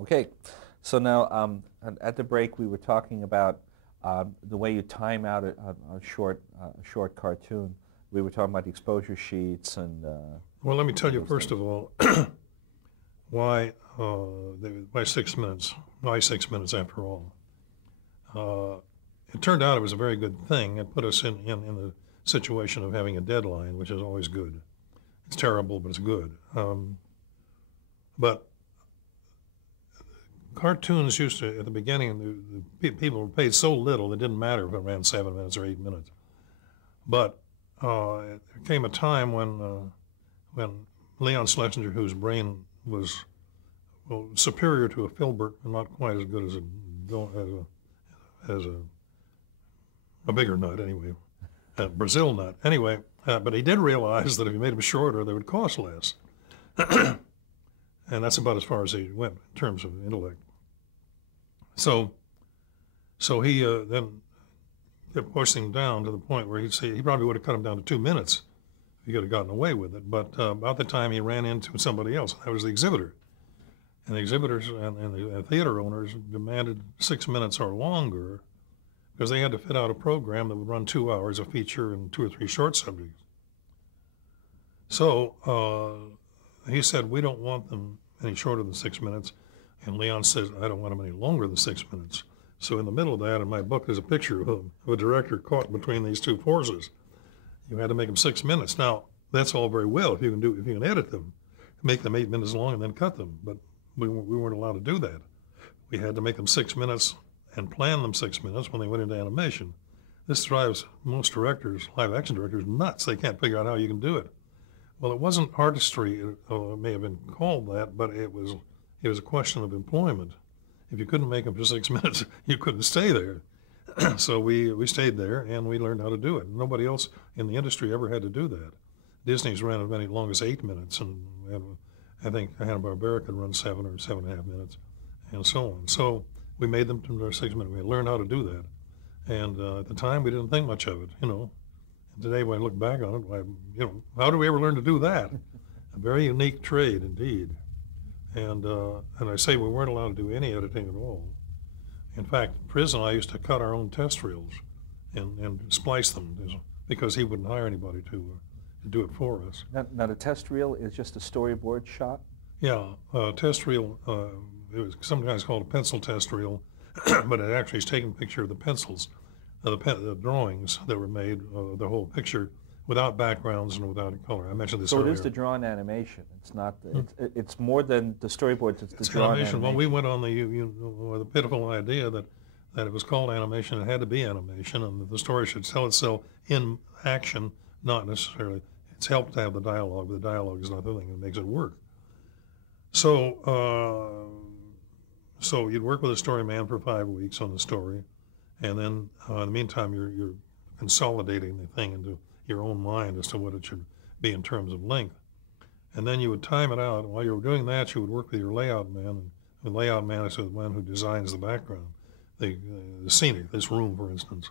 Okay, so now at the break we were talking about the way you time out a short cartoon. We were talking about the exposure sheets and Well, let me tell you those first things. of all why why 6 minutes? Why 6 minutes after all? Uh, it turned out it was a very good thing. It put us in the situation of having a deadline, which is always good. It's terrible, but it's good. But cartoons used to, at the beginning, people were paid so little it didn't matter if it ran 7 minutes or 8 minutes. But there came a time when Leon Schlesinger, whose brain was superior to a filbert and not quite as good as a bigger nut anyway, a Brazil nut anyway. But he did realize that if he made them shorter, they would cost less, and that's about as far as he went in terms of intellect. So, so he then kept pushing down to the point where he'd say he probably would have cut him down to 2 minutes if he could have gotten away with it. But about the time he ran into somebody else, that was the exhibitor. And the exhibitors and the theater owners demanded 6 minutes or longer because they had to fit out a program that would run 2 hours, a feature, and two or three short subjects. So he said, we don't want them any shorter than 6 minutes. And Leon says, I don't want them any longer than 6 minutes. So in the middle of that, in my book, there's a picture of a director caught between these two forces. You had to make them 6 minutes. Now, that's all very well if you can edit them, make them 8 minutes long and then cut them. But we weren't allowed to do that. We had to make them 6 minutes and plan them 6 minutes when they went into animation. This drives most directors, live action directors, nuts. They can't figure out how you can do it. Well, it wasn't artistry, it may have been called that, but it was a question of employment. If you couldn't make them for 6 minutes, you couldn't stay there. So we stayed there and we learned how to do it. Nobody else in the industry ever had to do that. Disney's ran as many long as 8 minutes, and I think Hanna-Barbera could run 7 or 7.5 minutes, and so on. So we made them to 6 minutes. We learned how to do that, and at the time we didn't think much of it, And today, when I look back on it, how do we ever learn to do that? A very unique trade indeed. And I say we weren't allowed to do any editing at all. In fact, in prison, I used to cut our own test reels and splice them because he wouldn't hire anybody to do it for us. Now the test reel is just a storyboard shot? Yeah, test reel, it was sometimes called a pencil test reel, but it actually is taking a picture of the pencils, the drawings that were made, the whole picture, without backgrounds and without color. I mentioned this So earlier. it is the drawn animation. It's not. It's more than the storyboards. It's the It's drawn animation. Well, we animation. went on the pitiful idea that it was called animation. It had to be animation, and that the story should tell itself in action, not necessarily. It's helped to have the dialogue, but the dialogue is not the thing that makes it work. So you'd work with a story man for 5 weeks on the story, and then in the meantime, you're consolidating the thing into your own mind as to what it should be in terms of length. And then you would time it out. While you were doing that, you would work with your layout man. And the layout man is the one who designs the background, the scenic, this room, for instance.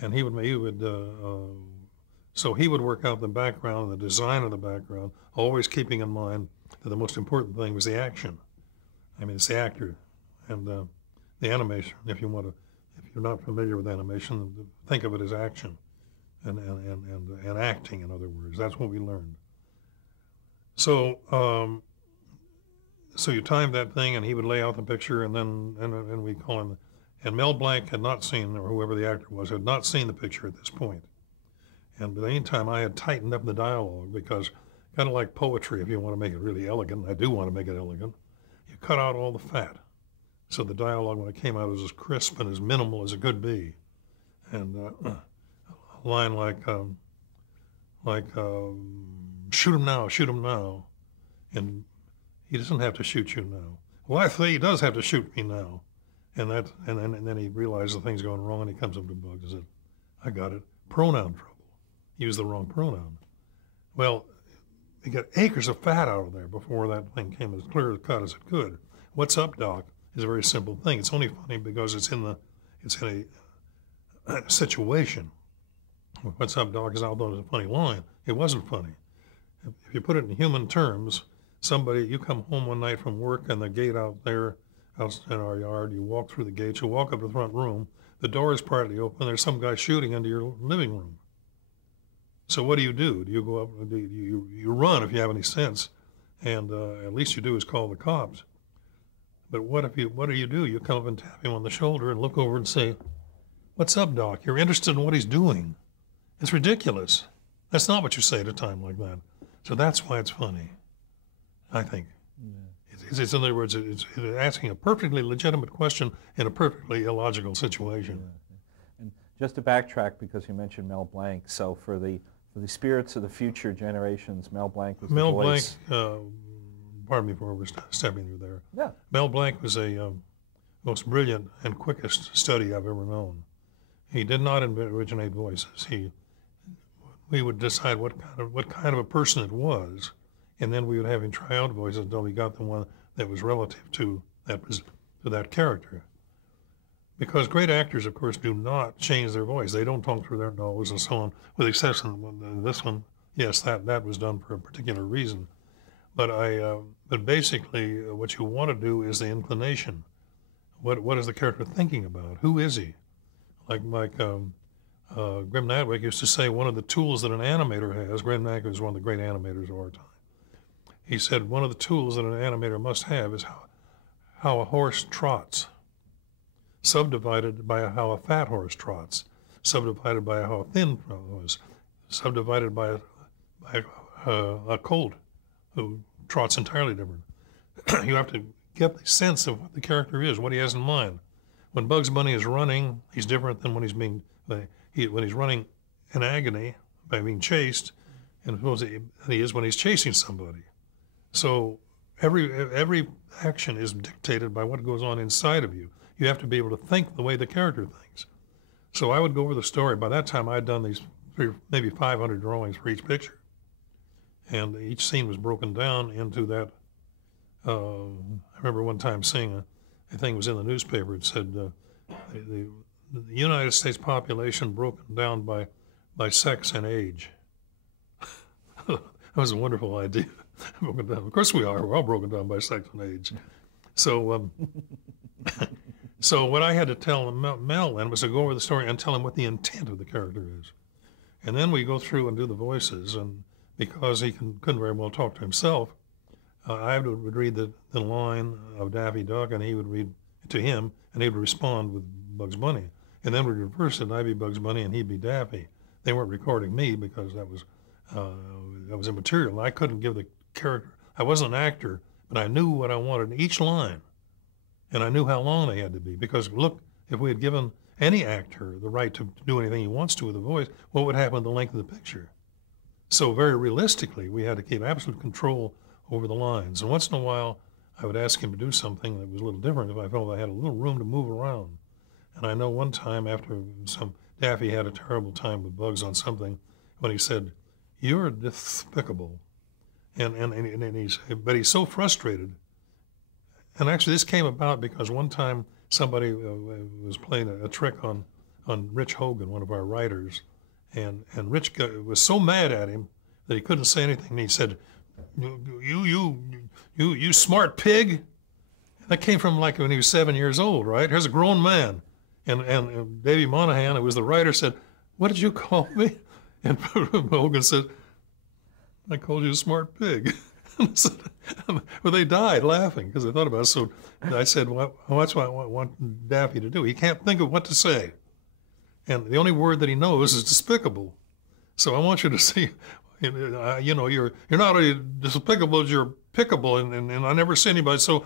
And so he would work out the background, the design of the background, always keeping in mind that the most important thing was the action. I mean, it's the actor and the animation. If you're not familiar with animation, think of it as action and acting. In other words, that's what we learned. So so you timed that thing, and he would lay out the picture, and then and we call him. And Mel Blanc had not seen, or whoever the actor was, had not seen the picture at this point. And by the meantime, I had tightened up the dialogue because, kind of like poetry, if you want to make it really elegant, I do want to make it elegant, you cut out all the fat. So the dialogue, when it came out, was as crisp and as minimal as it could be. And a line like shoot him now, and he doesn't have to shoot you now. Well, I think he does have to shoot me now, and then he realizes the thing's going wrong, and he comes up to Bugs and said, "I got it. Pronoun trouble. Use the wrong pronoun." Well, he got acres of fat out of there before that thing came as clear a cut as it could. "What's up, Doc?" is a very simple thing. It's only funny because it's in a situation. "What's up, Doc?" is, although it's a funny line, it wasn't funny. If you put it in human terms, you come home one night from work and the gate out there out in our yard. You walk through the gates. You walk up to the front room. The door is partly open. There's some guy shooting into your living room. So what do? Do you go up? You run if you have any sense, and at least you do is call the cops. But what do? You come up and tap him on the shoulder and look over and say, "What's up, Doc?" You're interested in what he's doing. It's ridiculous. That's not what you say at a time like that. So that's why it's funny, I think. Yeah. It's in other words, it's asking a perfectly legitimate question in a perfectly illogical situation. Yeah. And just to backtrack, because you mentioned Mel Blanc, so for the spirits of the future generations, Mel Blanc was Mel the voice. Blanc, pardon me for stepping you there. Yeah. Mel Blanc was a most brilliant and quickest study I've ever known. He did not originate voices. We would decide what kind of a person it was, and then we would have him try out voices until we got the one that was relative to that character. Because great actors, of course, do not change their voice. They don't talk through their nose and so on, with the exception of this one. Yes, that was done for a particular reason. But basically, what you want to do is the inclination. What is the character thinking about? Who is he? Like Grim Natwick used to say, one of the tools that an animator has, Grim Natwick was one of the great animators of our time. He said one of the tools that an animator must have is how a horse trots, subdivided by how a fat horse trots, subdivided by how a thin horse, subdivided by a colt who trots entirely different. You have to get the sense of what the character is, what he has in mind. When Bugs Bunny is running, he's different than when he's running in agony by being chased, and he is when he's chasing somebody. So every action is dictated by what goes on inside of you. You have to be able to think the way the character thinks. So I would go over the story. By that time, I'd done these maybe 500 drawings for each picture. And each scene was broken down into that. I remember one time seeing a thing was in the newspaper. It said the United States population broken down by sex and age. That was a wonderful idea. Broken down. Of course we are. We're all broken down by sex and age. So, so what I had to tell Mel then was to go over the story and tell him what the intent of the character is. And then we go through and do the voices. And because he couldn't very well talk to himself, I would read the line of Daffy Duck, and he would read to him, and he would respond with Bugs Bunny. And then we'd reverse it, and I'd be Bugs Bunny, and he'd be Daffy. They weren't recording me because that was immaterial. I couldn't give the character. I wasn't an actor, but I knew what I wanted in each line, and I knew how long they had to be. Because look, if we had given any actor the right to do anything he wants to with a voice, what would happen to the length of the picture? So very realistically, we had to keep absolute control over the lines. And once in a while, I would ask him to do something that was a little different if I felt I had a little room to move around. And I know one time after Daffy had a terrible time with Bugs on something, when he said, "You're despicable." But he's so frustrated. And actually this came about because one time somebody was playing a trick on Rich Hogan, one of our writers, and Rich was so mad at him that he couldn't say anything. And he said, you smart pig. That came from like when he was 7 years old, right? Here's a grown man. And Davey Monahan, who was the writer, said, "What did you call me?" And Hogan said, "I called you a smart pig." Well, they died laughing because they thought about it. So I said, well, that's what I want Daffy to do. He can't think of what to say. And the only word that he knows is despicable. So I want you to see, you're not only despicable as you're pickable, and I never see anybody so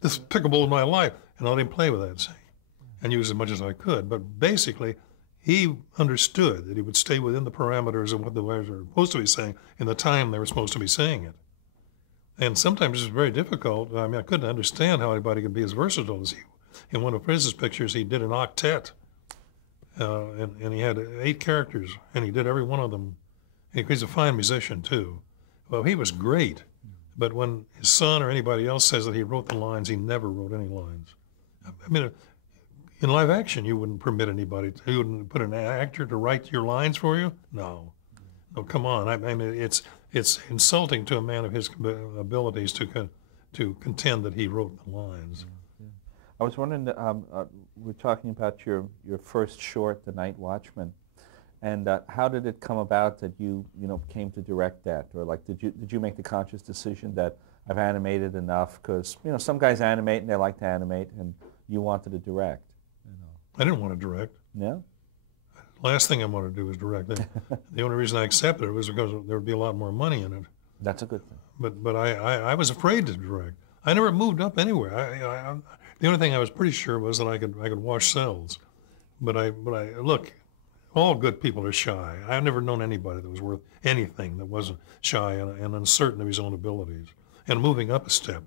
despicable in my life. And I let him play with that, see, and use as much as I could. But basically, he understood that he would stay within the parameters of what the words were supposed to be saying in the time they were supposed to be saying it. And sometimes it's very difficult. I mean, I couldn't understand how anybody could be as versatile as he. In one of Prince's pictures, he did an octet, and he had 8 characters, and he did every one of them. He's a fine musician, too. Well, he was great, but when his son or anybody else says that he wrote the lines, he never wrote any lines. I mean, in live action, you wouldn't permit anybody, you wouldn't put an actor to write your lines for you? No, come on. I mean, it's insulting to a man of his abilities to contend that he wrote the lines. I was wondering, we're talking about your first short, The Night Watchman, and how did it come about that you came to direct that, or like did you make the conscious decision that I've animated enough? Because some guys animate and they like to animate, and you wanted to direct. I didn't want to direct. No. Last thing I wanted to do was direct. The only reason I accepted it was because there would be a lot more money in it. That's a good thing. But I was afraid to direct. I never moved up anywhere. The only thing I was pretty sure was that I could wash cells. But I look, all good people are shy. I've never known anybody that was worth anything that wasn't shy and uncertain of his own abilities and moving up a step.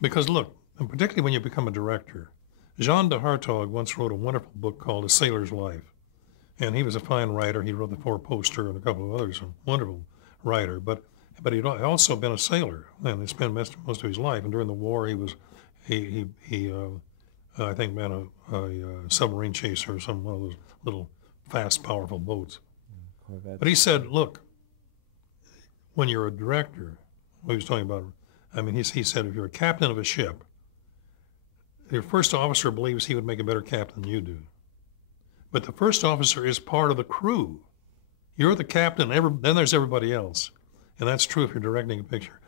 Because look, and particularly when you become a director, Jean de Hartog once wrote a wonderful book called A Sailor's Life. And he was a fine writer. He wrote The Four Poster and a couple of others, a wonderful writer. But he'd also been a sailor, and he spent most of his life. And during the war, he I think ran a submarine chaser or one of those little fast, powerful boats. But he said, look, when you're a director, what he was talking about, I mean, he said, if you're a captain of a ship, your first officer believes he would make a better captain than you do. But the first officer is part of the crew. You're the captain, then there's everybody else. And that's true if you're directing a picture.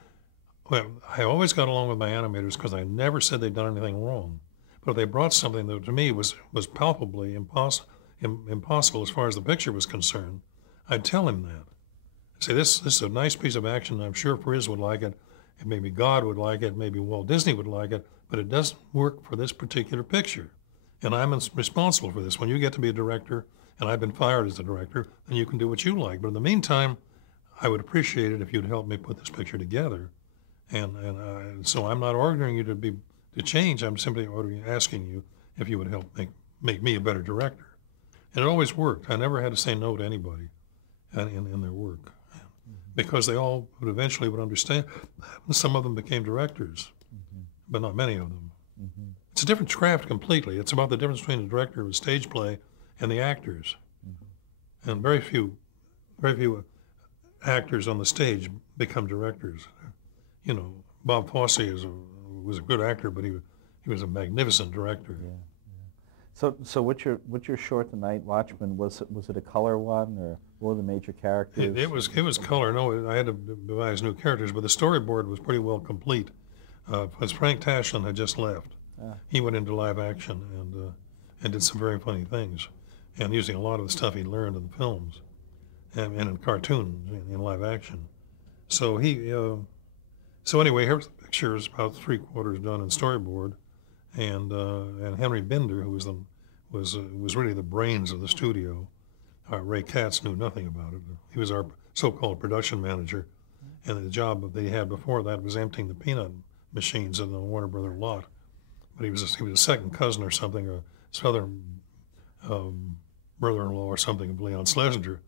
Well, I always got along with my animators because I never said they'd done anything wrong. But if they brought something that to me was palpably impossible as far as the picture was concerned, I'd tell him that. I'd say, this is a nice piece of action. I'm sure Friz would like it. And maybe God would like it. Maybe Walt Disney would like it. But it doesn't work for this particular picture. And I'm responsible for this. When you get to be a director, and I've been fired as a director, then you can do what you like. But in the meantime, I would appreciate it if you'd help me put this picture together. And so I'm not ordering you to change. I'm simply asking you if you would help make me a better director. And it always worked. I never had to say no to anybody in their work, because they all eventually would understand. Some of them became directors, but not many of them. It's a different craft completely. It's about the difference between the director of a stage play and the actors. And very few actors on the stage become directors. Bob Fosse was a good actor, but he was a magnificent director. Yeah. So what's your short, The Night Watchman? Was it a color one, or what were the major characters? It was color. No, I had to devise new characters, but the storyboard was pretty well complete. Because Frank Tashlin had just left. He went into live action and did some very funny things, and using a lot of the stuff he learned in the films and in cartoons in live action. So anyway, here's the picture. Is about 3/4 done in storyboard, and Henry Binder, who was really the brains of the studio. Ray Katz knew nothing about it. He was our so-called production manager, and the job that they had before that was emptying the peanut machines in the Warner Brother lot. But he was a second cousin or something, a southern brother-in-law or something of Leon Schlesinger.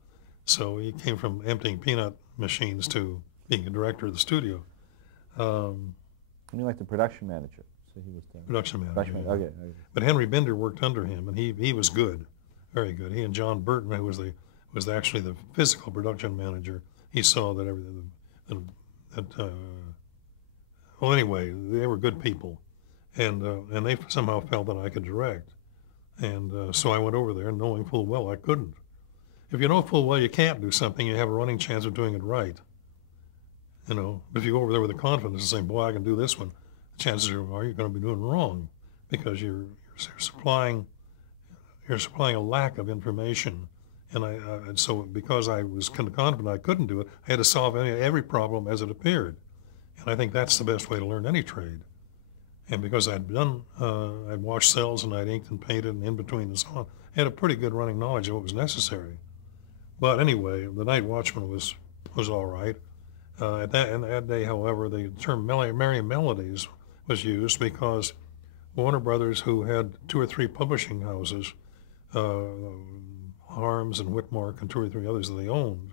So he came from emptying peanut machines to being a director of the studio. You mean like the production manager? So he was the production manager. Yeah. Okay. But Henry Binder worked under him, and he was good, very good. He and John Burton, who was actually the physical production manager, he saw that everything. Well, anyway, they were good people, and they somehow felt that I could direct, and so I went over there knowing full well I couldn't. If you know full well you can't do something, you have a running chance of doing it right. But if you go over there with the confidence and say, "Boy, I can do this one," the chances are you're going to be doing wrong, because you're supplying a lack of information. And so because I was confident I couldn't do it, I had to solve every problem as it appeared. And I think that's the best way to learn any trade. And because I'd washed cells and I'd inked and painted and in between and so on, I had a pretty good running knowledge of what was necessary. But anyway, The Night Watchman was all right. At that day, however, the term Merry Melodies was used because Warner Brothers, who had 2 or 3 publishing houses, Harms and Whitmark and 2 or 3 others that they owned,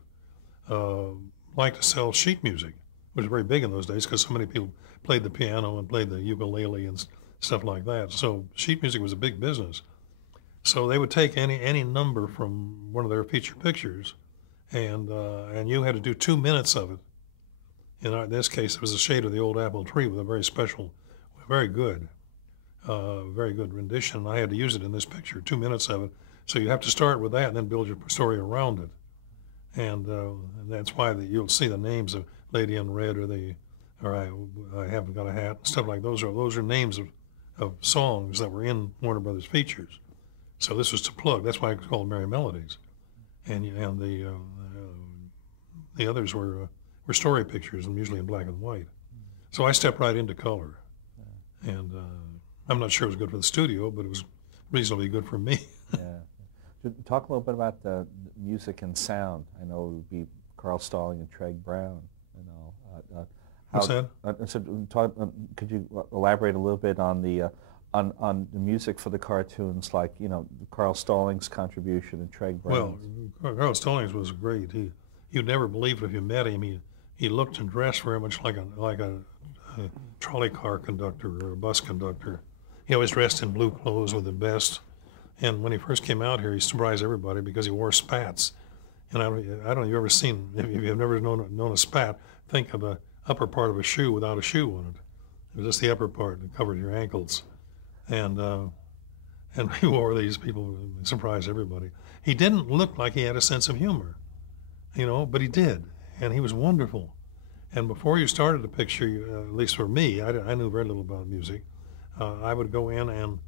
liked to sell sheet music, which was very big in those days because so many people played the piano and played the ukulele and stuff like that. So sheet music was a big business. So they would take any number from one of their feature pictures, and you had to do 2 minutes of it. In this case, it was a shade of the old apple tree with a very special, very good rendition. I had to use it in this picture, 2 minutes of it. So you have to start with that and then build your story around it. And that's why you'll see the names of Lady in Red or I Haven't Got a Hat, stuff like those are names of songs that were in Warner Brothers features. So this was to plug. That's why it's called Merry Melodies. And the others were story pictures, and usually in black and white. So I stepped right into color. And I'm not sure it was good for the studio, but it was reasonably good for me. Yeah. Talk a little bit about the music and sound. I know it would be Carl Stalling and Treg Brown. You know, What's that? Could you elaborate a little bit on the music for the cartoons, like, you know, Carl Stalling's contribution and Treg Brown's? Well, Carl Stallings was great. You'd never believe it if you met him. He looked and dressed very much like a trolley car conductor or a bus conductor. He always dressed in blue clothes with the best. And when he first came out here, he surprised everybody because he wore spats. And I don't know if you've ever seen, if you've never known a spat, think of the upper part of a shoe without a shoe on it. It was just the upper part that covered your ankles. And he wore these, people surprised everybody. He didn't look like he had a sense of humor, you know, but he did. And he was wonderful. And before you started the picture, at least for me, I knew very little about music. I would go in and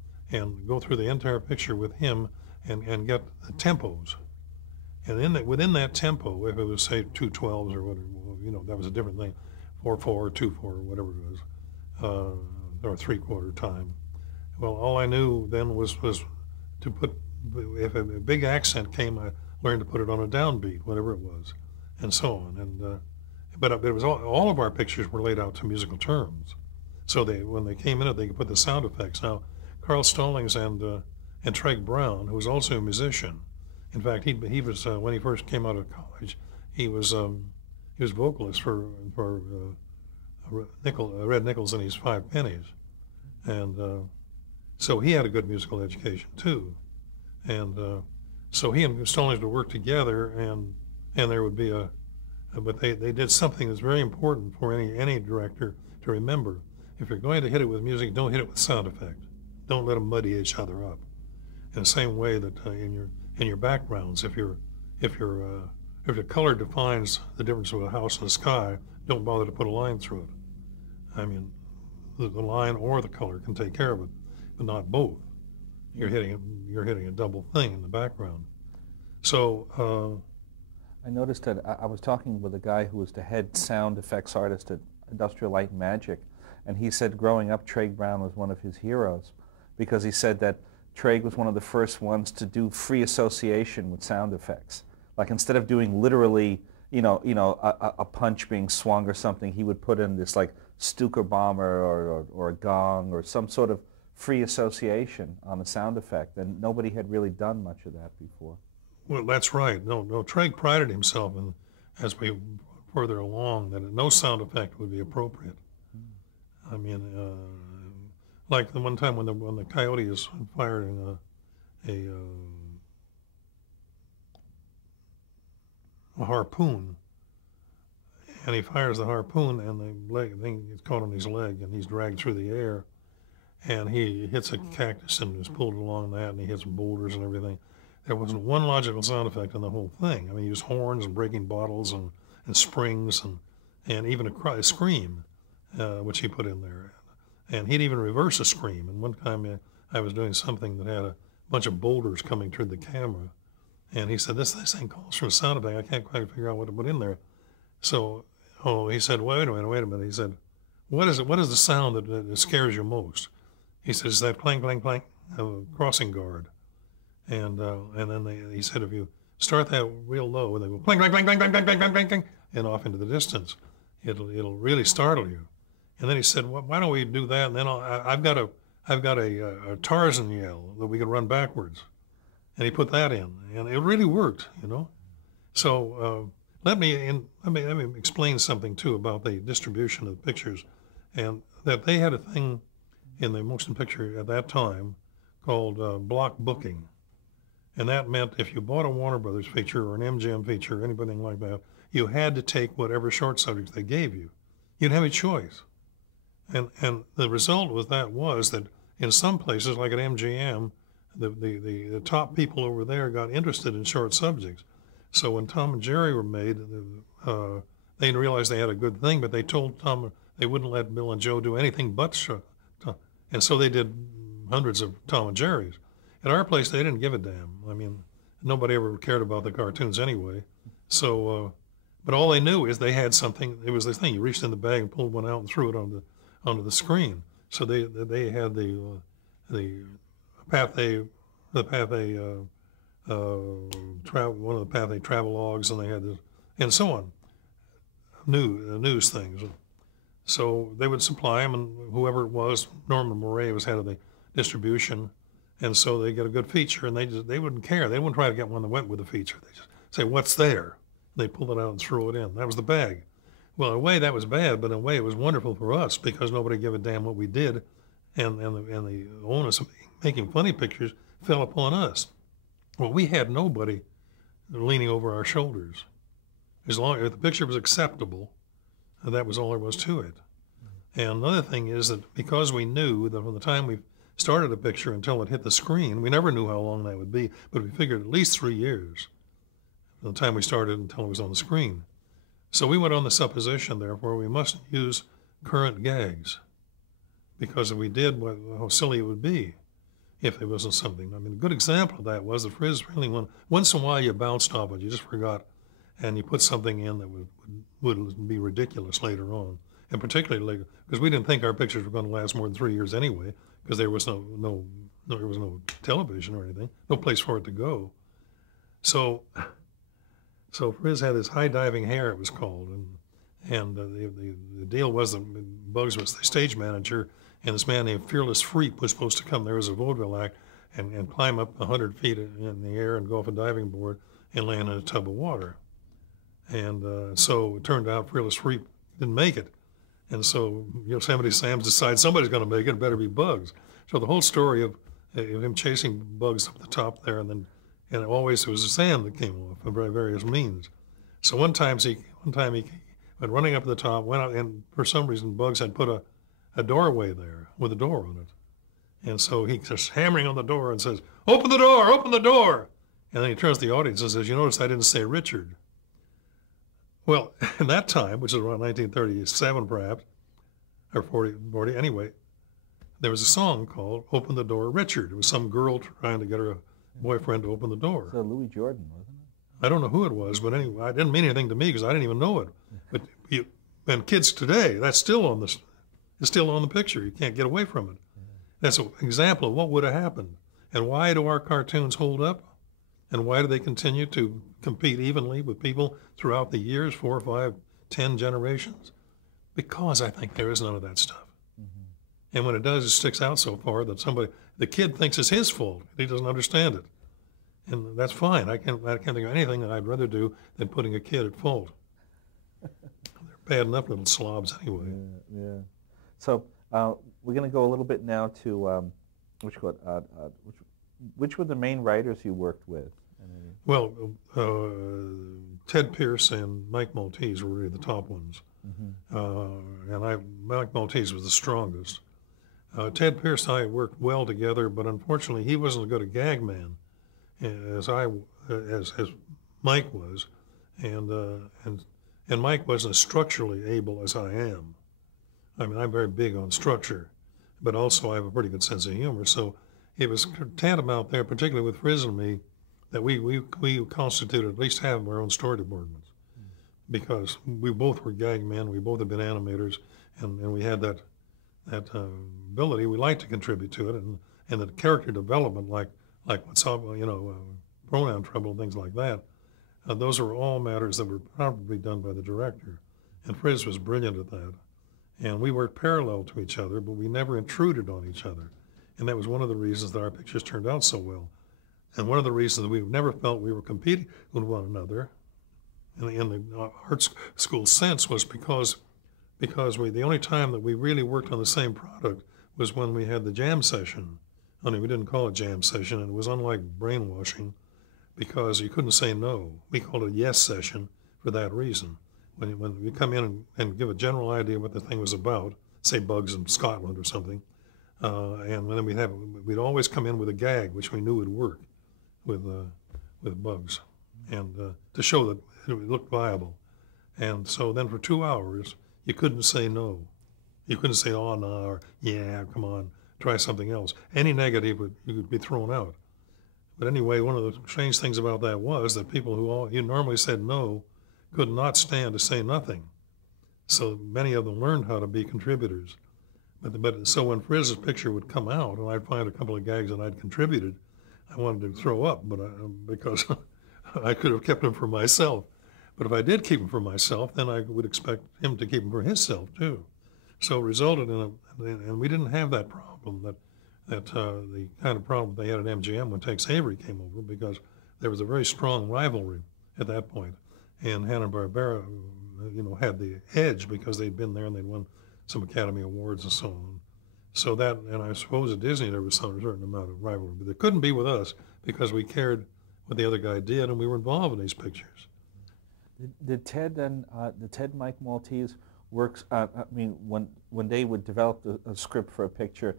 go through the entire picture with him and get the tempos. And within that tempo, if it was, say, 2/12s or whatever, you know, that was a different thing, 4/4, 2/4, whatever it was, or 3/4 time. Well, all I knew then was to put, if a big accent came, I learned to put it on a downbeat, whatever it was, and so on. And but it was all of our pictures were laid out to musical terms, so when they came in it, they could put the sound effects. Now, Carl Stallings and Treg Brown, who was also a musician. In fact, he was when he first came out of college, he was vocalist for Red Nichols and his Five Pennies, and so he had a good musical education too, and so he and Stallings would work together, and there would be but they did something that's very important for any director to remember. If you're going to hit it with music, don't hit it with sound effect. Don't let them muddy each other up. In the same way that in your backgrounds, if the color defines the difference of a house and the sky, don't bother to put a line through it. I mean, the line or the color can take care of it, but not both. You're hitting a double thing in the background. So I noticed that I was talking with a guy who was the head sound effects artist at Industrial Light and Magic, and he said growing up, Treg Brown was one of his heroes, because he said that Treg was one of the first ones to do free association with sound effects. Like, instead of doing literally, a punch being swung or something, he would put in this like Stuka bomber or a gong or some sort of free association on the sound effect, and nobody had really done much of that before. Well, that's right. No, Treg prided himself, and as we further along, that no sound effect would be appropriate. I mean, like the one time when the coyote is firing a harpoon, and he fires the harpoon, and the leg thing gets caught on his leg, and he's dragged through the air, and he hits a cactus and is pulled along that, and he hits boulders and everything. There wasn't one logical sound effect in the whole thing. I mean, he used horns and breaking bottles and springs and even a scream, which he put in there. And he'd even reverse a scream. And one time I was doing something that had a bunch of boulders coming toward the camera. And he said, this thing calls for a sound effect. I can't quite figure out what to put in there. So, he said, wait a minute. He said, what is the sound that scares you most? He said, it's that clang, clang, clang of a crossing guard. And then he said, if you start that real low, and they go clang, clang, clang, clang, clang, clang, clang, clang, clang, and off into the distance, it'll really startle you. And then he said, well, why don't we do that? And then I've got a Tarzan yell that we can run backwards. And he put that in, and it really worked, So let me explain something too about the distribution of the pictures, and that they had a thing in the motion picture at that time called block booking. And that meant if you bought a Warner Brothers feature or an MGM feature or anything like that, you had to take whatever short subjects they gave you. you'd have a choice. And the result was that in some places, like at MGM, the top people over there got interested in short subjects. So when Tom and Jerry were made, they realized they had a good thing, but they told Tom they wouldn't let Bill and Joe do anything but short. And so they did hundreds of Tom and Jerry's. At our place, they didn't give a damn. I mean, nobody ever cared about the cartoons anyway. So, but all they knew is they had something. It was this thing. You reached in the bag and pulled one out and threw it onto the screen. So they had the Pathé one of the Pathé travelogues, and they had and so on, news things. So they would supply them, and whoever it was, Norman Moray was head of the distribution, and so they get a good feature, and they wouldn't care. They wouldn't try to get one that went with the feature. They just say, "What's there?" They pull it out and throw it in. That was the bag. Well, in a way that was bad, but in a way it was wonderful for us because nobody gave a damn what we did, and the onus of making funny pictures fell upon us. Well, we had nobody leaning over our shoulders. As long as the picture was acceptable, that was all there was to it. And another thing is that because we knew that from the time we started a picture until it hit the screen, we never knew how long that would be, but we figured at least 3 years from the time we started until it was on the screen. So we went on the supposition, therefore, we must use current gags, because if we did, how silly it would be if there wasn't something. I mean, a good example of that was the Frizz really once in a while you bounced off it, you just forgot, and you put something in that would be ridiculous later on, and particularly later, because we didn't think our pictures were going to last more than 3 years anyway, because there was no television or anything, no place for it to go. So Frizz had this high diving hair, it was called, and the deal was that Bugs was the stage manager, and this man named Fearless Freak was supposed to come there as a vaudeville act and climb up 100 feet in the air and go off a diving board and land in a tub of water. And so it turned out Fearless Freak didn't make it. And so Yosemite Sam's decides somebody's going to make it, it better be Bugs. So the whole story of him chasing Bugs up the top there, and always it was Sam that came off by various means. So one time he went running up to the top, went out, and for some reason Bugs had put a doorway there with a door on it. And so he just hammering on the door and says, "Open the door, open the door." And then he turns to the audience and says, "You notice I didn't say Richard." Well, in that time, which is around 1937 perhaps, or 40, anyway, there was a song called "Open the Door, Richard." It was some girl trying to get her boyfriend to open the door. So Louis Jordan, wasn't it? I don't know who it was, but anyway, it didn't mean anything to me because I didn't even know it. But and kids today, that's still on it's still on the picture. You can't get away from it. That's an example of what would have happened. And why do our cartoons hold up? And why do they continue to compete evenly with people throughout the years, 4, 5, 10 generations? Because I think there is none of that stuff. Mm-hmm. And when it does, it sticks out so far that the kid thinks it's his fault. He doesn't understand it. And that's fine. I can't think of anything that I'd rather do than putting a kid at fault. They're bad enough little slobs anyway. Yeah. So we're going to go a little bit now to which were the main writers you worked with? Well, Ted Pierce and Mike Maltese were really the top ones. Mm-hmm. Mike Maltese was the strongest. Ted Pierce and I worked well together, but unfortunately he wasn't as good a gag man as Mike was, and Mike wasn't as structurally able as I am. I mean, I'm very big on structure, but also I have a pretty good sense of humor. So it was tantamount there, particularly with Frizz and me, that we constituted at least half of our own story departments, because we both were gag men, we both had been animators, and we had that ability. We liked to contribute to it, and the character development, like what's up, pronoun trouble and things like that. Those are all matters that were probably done by the director, and Frizz was brilliant at that. And we worked parallel to each other, but we never intruded on each other. And that was one of the reasons that our pictures turned out so well. And one of the reasons that we never felt we were competing with one another in the art school sense was because the only time that we really worked on the same product was when we had the jam session. I mean, we didn't call it jam session, and it was unlike brainwashing because you couldn't say no. We called it yes session for that reason. when you come in and give a general idea what the thing was about, say bugs in Scotland or something, and then we'd always come in with a gag, which we knew would work with bugs, and to show that it looked viable. And so then for 2 hours, you couldn't say no. You couldn't say, oh, no, or yeah, come on, try something else. Any negative, you could be thrown out. But anyway, one of the strange things about that was that people who you normally said no could not stand to say nothing. So many of them learned how to be contributors. But so when Frizz's picture would come out and I'd find a couple of gags that I'd contributed, I wanted to throw up, because I could have kept them for myself. But if I did keep them for myself, then I would expect him to keep them for himself too. So it resulted and we didn't have that problem, the kind of problem they had at MGM when Tex Avery came over, because there was a very strong rivalry at that point. And Hanna-Barbera, had the edge because they'd been there and they'd won some Academy Awards and so on. So that, and I suppose at Disney there was a certain amount of rivalry, but there couldn't be with us because we cared what the other guy did and we were involved in these pictures. Did Ted Mike Maltese works? When they would develop a script for a picture,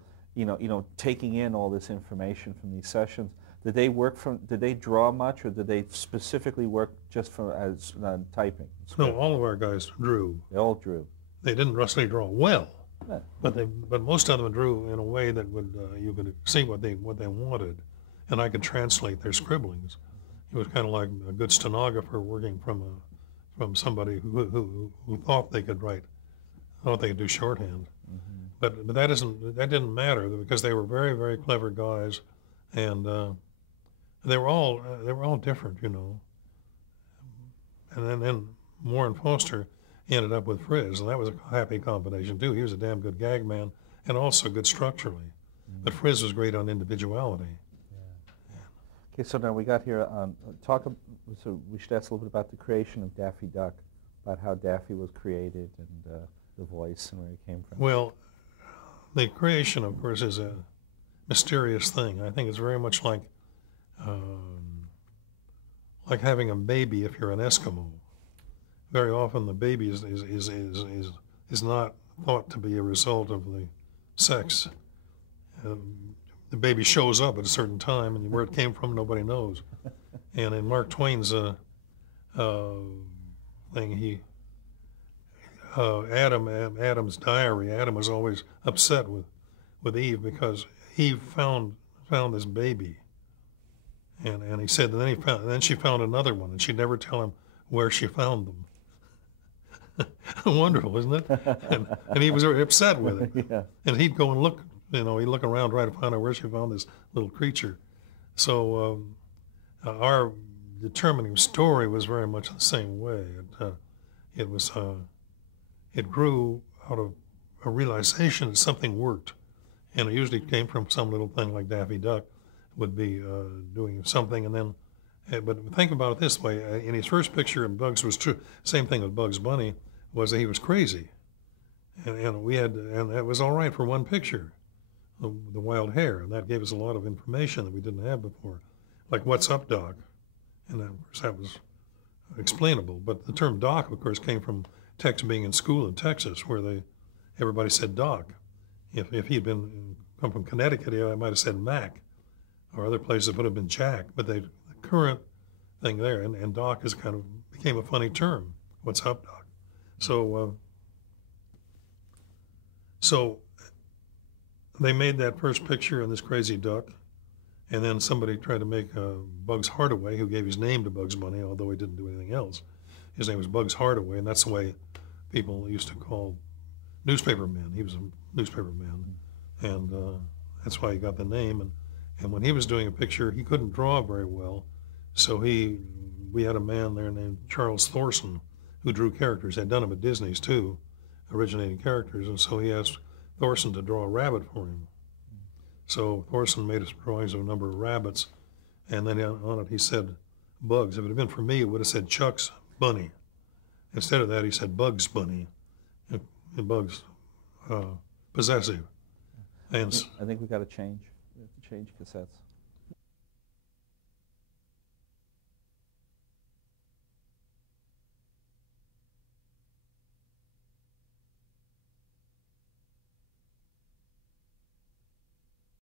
taking in all this information from these sessions, did they draw much, or did they specifically work just as typing? No, all of our guys drew. They all drew. They didn't necessarily draw well, Yeah. but most of them drew in a way that would you could see what they wanted, and I could translate their scribblings. It was kind of like a good stenographer working from somebody who thought they could write, thought they could do shorthand. Mm-hmm. But that didn't matter, because they were very, very clever guys, and they were all different, And then Warren Foster ended up with Frizz, and that was a happy combination too. He was a damn good gag man and also good structurally. Mm-hmm. But Frizz was great on individuality. Okay, so now we got here, so we should ask a little bit about the creation of Daffy Duck, about how Daffy was created and the voice and where he came from. Well, the creation, of course, is a mysterious thing. I think it's very much like having a baby if you're an Eskimo. Very often the baby is not thought to be a result of the sex. The baby shows up at a certain time, and where it came from, nobody knows. And in Mark Twain's thing, Adam's diary, Adam was always upset with Eve because Eve found this baby, and he said, and then she found another one, and she'd never tell him where she found them. Wonderful, isn't it? And he was very upset with it. Yeah. And he'd go and look. He'd look around, try to find out where she found this little creature. So our determining story was very much the same way. It grew out of a realization that something worked, and it usually came from some little thing like Daffy Duck would be doing something, and then. But think about it this way: in his first picture, and Bugs was true. Same thing with Bugs Bunny, was that he was crazy, and that was all right for one picture. The wild hair, and that gave us a lot of information that we didn't have before, like "What's up, Doc?" And of course that was explainable. But the term "Doc," of course, came from Tex being in school in Texas, where everybody said "Doc." If he'd come from Connecticut, I might have said "Mac," or other places it would have been Jack. But the current thing there, and Doc is kind of became a funny term. "What's up, Doc?" So they made that first picture in this crazy duck, and then somebody tried to make Bugs Hardaway, who gave his name to Bugs Bunny, although he didn't do anything else. His name was Bugs Hardaway, and that's the way people used to call newspaper men. He was a newspaper man, and that's why he got the name. And when he was doing a picture, he couldn't draw very well, so we had a man there named Charles Thorson who drew characters. Had done them at Disney's too, originating characters, and so he asked Thorson to draw a rabbit for him. So Thorson made us drawings of a number of rabbits, and then on it he said Bugs. If it had been for me, it would have said Chuck's Bunny. Instead of that, he said Bugs Bunny, and Bugs possessive. And I think we got to change. We have to change cassettes.